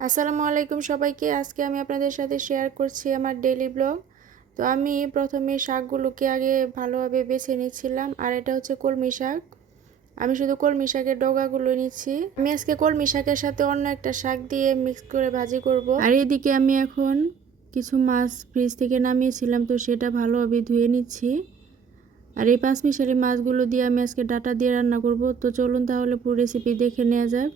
আসসালামু আলাইকুম সবাইকে। আজকে আমি আপনাদের সাথে শেয়ার করছি আমার ডেইলি ব্লগ তো আমি প্রথমে শাকগুলোকে আগে ভালোভাবে বেছে নিচ্ছিলাম আর এটা হচ্ছে কলমি শাক। আমি শুধু কলমি শাকের ডগাগুলো নিচ্ছি। আমি আজকে কলমি শাকের সাথে অন্য একটা শাক দিয়ে মিক্স করে ভাজি করব। আর এদিকে আমি এখন কিছু মাছ ফ্রিজ থেকে নামিয়েছিলাম, তো সেটা ভালোভাবে ধুয়ে নিচ্ছি। আর এই পাঁচ মিশালি মাছগুলো দিয়ে আমি আজকে ডাটা দিয়ে রান্না করব। তো চলুন তাহলে পুরো রেসিপি দেখে নেওয়া যাক।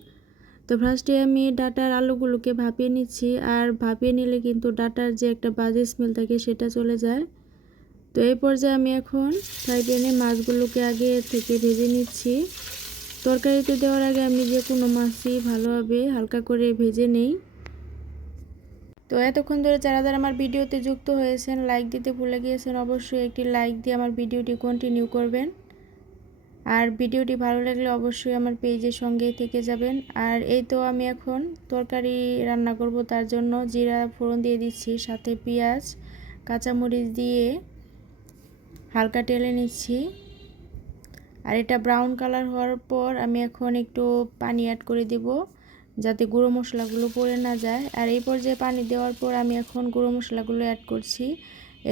তো ফার্স্টে আমি ডাটার আলুগুলোকে ভাপিয়ে নিচ্ছি, আর ভাপিয়ে নিলে কিন্তু ডাটার যে একটা বাজে স্মেল থাকে সেটা চলে যায়। তো এই পর্যায়ে আমি এখন ফ্রাই প্যানে মাছগুলোকে আগে থেকে ভেজে নিচ্ছি। তরকারিতে দেওয়ার আগে আমি যে কোনো মাছই ভালোভাবে হালকা করে ভেজে নেই। তো এতক্ষণ ধরে যারা যারা আমার ভিডিওতে যুক্ত হয়েছেন লাইক দিতে ভুলে গিয়েছেন, অবশ্যই একটি লাইক দিয়ে আমার ভিডিওটি কন্টিনিউ করবেন। আর ভিডিওটি ভালো লাগলে অবশ্যই আমার পেজের সঙ্গেই থেকে যাবেন। আর এই তো আমি এখন তরকারি রান্না করব, তার জন্য জিরা ফোড়ন দিয়ে দিচ্ছি, সাথে পেঁয়াজ, কাঁচামরিচ দিয়ে হালকা টেলে নিচ্ছি। আর এটা ব্রাউন কালার হওয়ার পর আমি এখন একটু পানি অ্যাড করে দেব, যাতে গুঁড়ো মশলাগুলো পড়ে না যায়। আর এই পর্যায়ে পানি দেওয়ার পর আমি এখন গুঁড়ো মশলাগুলো অ্যাড করছি।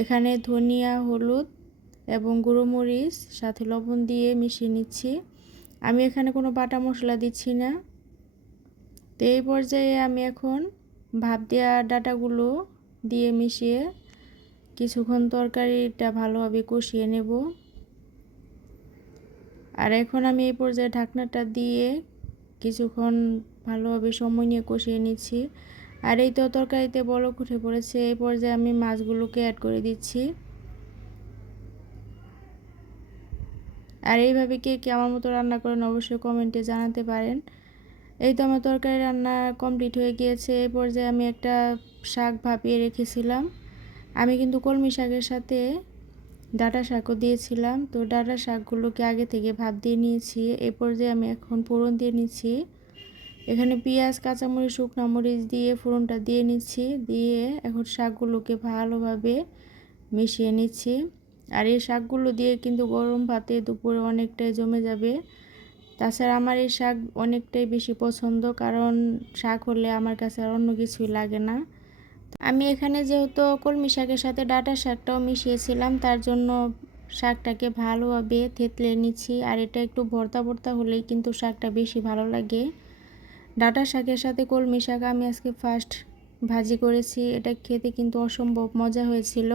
এখানে ধনিয়া, হলুদ এবং গুঁড়ো মরিচ, সাথে লবণ দিয়ে মিশিয়ে নিচ্ছি। আমি এখানে কোনো বাটা মশলা দিচ্ছি না। তো এই পর্যায়ে আমি এখন ভাপ দেওয়া ডাটাগুলো দিয়ে মিশিয়ে কিছুক্ষণ তরকারিটা ভালোভাবে কষিয়ে নেব। আর এখন আমি এই পর্যায়ে ঢাকনাটা দিয়ে কিছুক্ষণ ভালোভাবে সময় নিয়ে কষিয়ে নিচ্ছি। আর এই তো তরকারিতে বলক উঠে পড়েছে, এই পর্যায়ে আমি মাছগুলোকে অ্যাড করে দিচ্ছি। আর এইভাবে কে কে আমার মতো রান্না করেন অবশ্যই কমেন্টে জানাতে পারেন। এই তো আমার তরকারি রান্না কমপ্লিট হয়ে গিয়েছে। এই পর্যায়ে আমি একটা শাক ভাপিয়ে রেখেছিলাম। আমি কিন্তু কলমি শাকের সাথে ডাটা শাকও দিয়েছিলাম। তো ডাটা শাকগুলোকে আগে থেকে ভাপ দিয়ে নিয়েছি। এই পর্যায়ে আমি এখন ফোড়ন দিয়ে নিচ্ছি। এখানে পেঁয়াজ, কাঁচামরিচ, শুকনো মরিচ দিয়ে ফোড়নটা দিয়ে নিচ্ছি। দিয়ে এখন শাকগুলোকে ভালোভাবে মিশিয়ে নিচ্ছি। আর এই শাকগুলো দিয়ে কিন্তু গরম ভাতে দুপুরে অনেকটাই জমে যাবে। তাছাড়া আমার এই শাক অনেকটাই বেশি পছন্দ, কারণ শাক হলে আমার কাছে আর অন্য কিছুই লাগে না। আমি এখানে যেহেতু কলমি শাকের সাথে ডাটা শাকটাও মিশিয়েছিলাম, তার জন্য শাকটাকে ভালোভাবে থেতলে নিচ্ছি। আর এটা একটু ভর্তা ভর্তা হলেই কিন্তু শাকটা বেশি ভালো লাগে। ডাটা শাকের সাথে কলমি শাক আমি আজকে ফার্স্ট ভাজি করেছি। এটা খেতে কিন্তু অসম্ভব মজা হয়েছিল।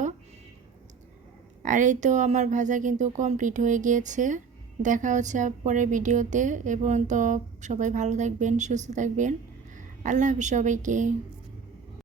আর এই তো আমার ভাজা কিন্তু কমপ্লিট হয়ে গিয়েছে। দেখা হচ্ছে পরের ভিডিওতে। এবং তো সবাই ভালো থাকবেন, সুস্থ থাকবেন। আল্লাহ হাফিজ সবাইকে।